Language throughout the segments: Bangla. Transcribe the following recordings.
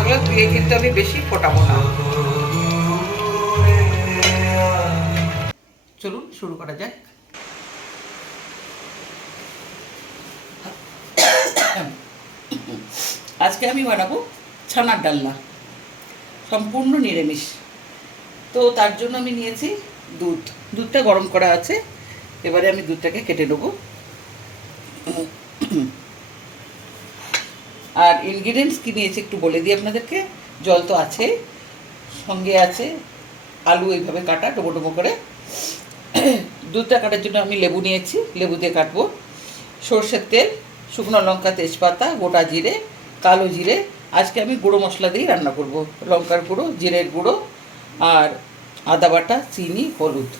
ছানাগুলো ধুয়ে কিন্তু আমি বেশি ফোটাবো না। চলুন, শুরু করা যাক। আজকে আমি বানাবো ছানার ডালনা। সম্পূর্ণ নিরামিষ। তো তার জন্য আমি নিয়েছি দুধ। দুধটা গরম করা আছে। এবারে আমি দুধটাকে কেটে নেব। আর ইনগ্রিডিয়েন্টস কী নিয়েছি একটু বলে দিই আপনাদেরকে। জল তো আছে, সঙ্গে আছে আলু এইভাবে কাটা ডোবো ডোবো করে। দুধটা কাটার জন্য আমি লেবু নিয়েছি, লেবু দিয়ে কাটবো। সর্ষের তেল, শুকনো লঙ্কা, তেজপাতা, গোটা জিরে, কালো জিরে। আজকে আমি গুঁড়ো মশলা দিয়েই রান্না করব। লঙ্কার গুঁড়ো, জিরের গুঁড়ো আর আদা বাটা, চিনি, হলুদ।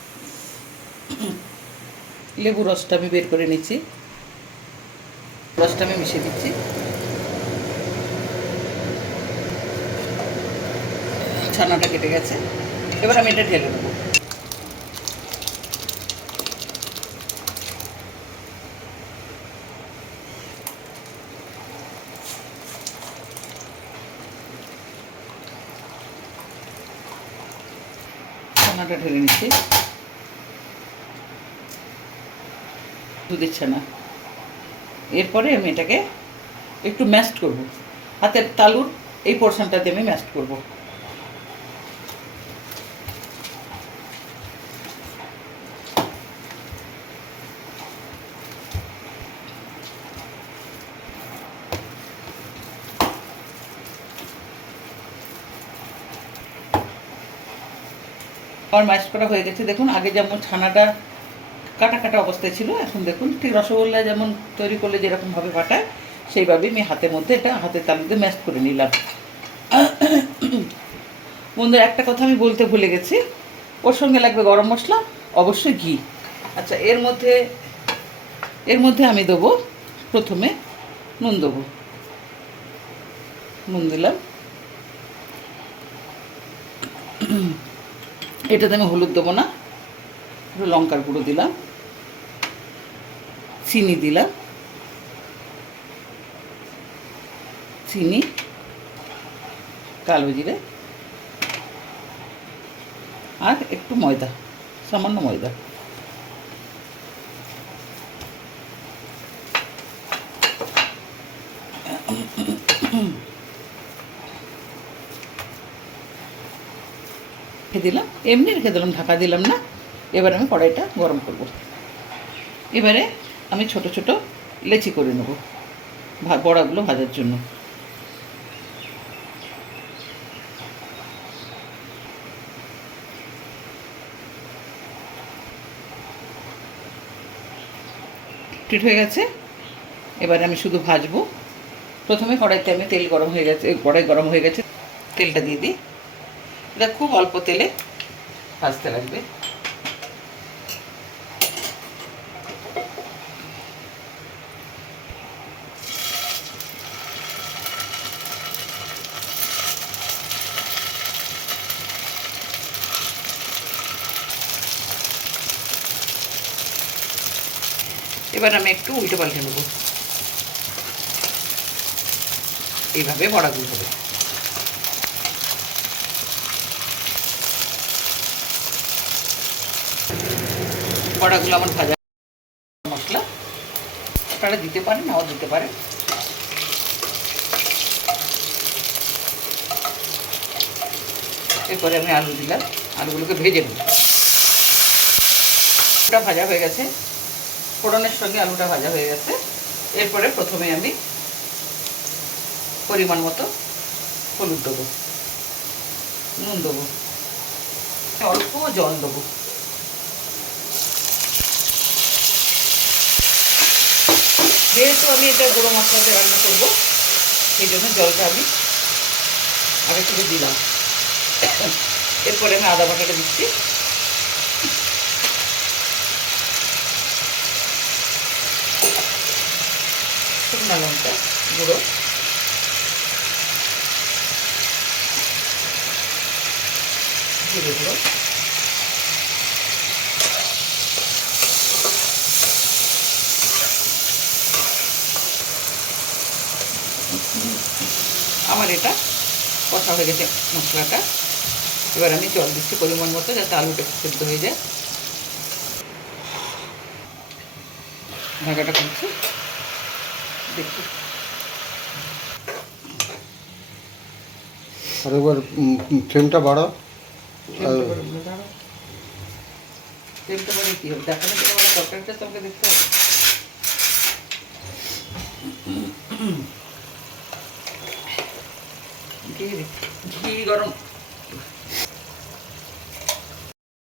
লেবু রসটা আমি বের করে নিচ্ছি। রসটা আমি মিশিয়ে দিচ্ছি। ছানাটা কেটে গেছে। এবার আমি এটা ঢেলে নেব ছানাটা ঢেলে নিচ্ছি। দুধের ছানা। এরপরে আমি এটাকে একটু ম্যাস্ট করব। হাতের তালুর এই পোর্শনটাতে আমি ম্যাস্ট করব। আমার ম্যাশ করা হয়ে গেছে। দেখুন, আগে যেমন ছানাটা কাটা কাটা অবস্থায় ছিল, এখন দেখুন, ঠিক রসগোল্লা যেমন তৈরি করলে যেরকমভাবে কাটায় সেইভাবে আমি হাতের মধ্যে এটা হাতের তালুতে ম্যাশ করে নিলাম। বন্ধুরা, একটা কথা আমি বলতে ভুলে গেছি। ওর সঙ্গে লাগবে গরম মশলা, অবশ্যই ঘি। আচ্ছা এর মধ্যে এর মধ্যে আমি দেবো, প্রথমে নুন দেবো। নুন দিলাম। এটাতে আমি হলুদ দেবো না। লঙ্কার গুঁড়ো দিলাম। চিনি দিলাম। চিনি। কালো জিরে। আর একটু ময়দা, সামান্য ময়দা। রেখে দিলাম, এমনি রেখে দিলাম, ঢাকা দিলাম না। এবার আমি কড়াইটা গরম করব। এবারে আমি ছোট ছোট লেচি করে নেব বড়াগুলো ভাজার জন্য। ঠিক হয়ে গেছে? এবারে আমি শুধু ভাজবো। প্রথমে কড়াইতে আমি তেল গরম হয়ে গেছে, কড়াই গরম হয়ে গেছে, তেলটা দিয়ে দিই। এটা খুব অল্প তেলে ভাজতে লাগবে। এবার আমি একটু উল্টে পাল্টে নেব। এইভাবে বড়াগুলো হবে। বড়াগুলো আমার ভাজা মশলা। আপনারা দিতে পারেন, নাও দিতে পারেন। এরপরে আমি আলু দিলাম, আলুগুলোকে ভেজে নেব আলুটা ভাজা হয়ে গেছে। ফোড়নের সঙ্গে আলুটা ভাজা হয়ে গেছে। এরপরে প্রথমে আমি পরিমাণ মতো হলুদ দেবো, নুন দেবো, অল্প জল দেবো। যেহেতু আমি এটা গুঁড়ো মশলাতে রান্না করব, সেই জন্য জলটা আমি আগে থেকে দিলাম। এরপরে আমি আদা বাটাটা দিচ্ছি। শুকনো লঙ্কা গুঁড়ো। জিরে গুঁড়ো। এটা কষা হয়ে গেছে মশলাটা। এবার আমি জল দিচ্ছি পরিমাণ মতো যাতে আলুটা সেদ্ধ হয়ে যায়। ঢাকাটা করছি দেখি আর এবার ফ্লেমটা বাড়াও। ফ্লেমটা করে কী হবে দেখানো তো তরকারিটা তোমাকে দেখতে হবে। ঘি দিচ্ছি। ঘি গরম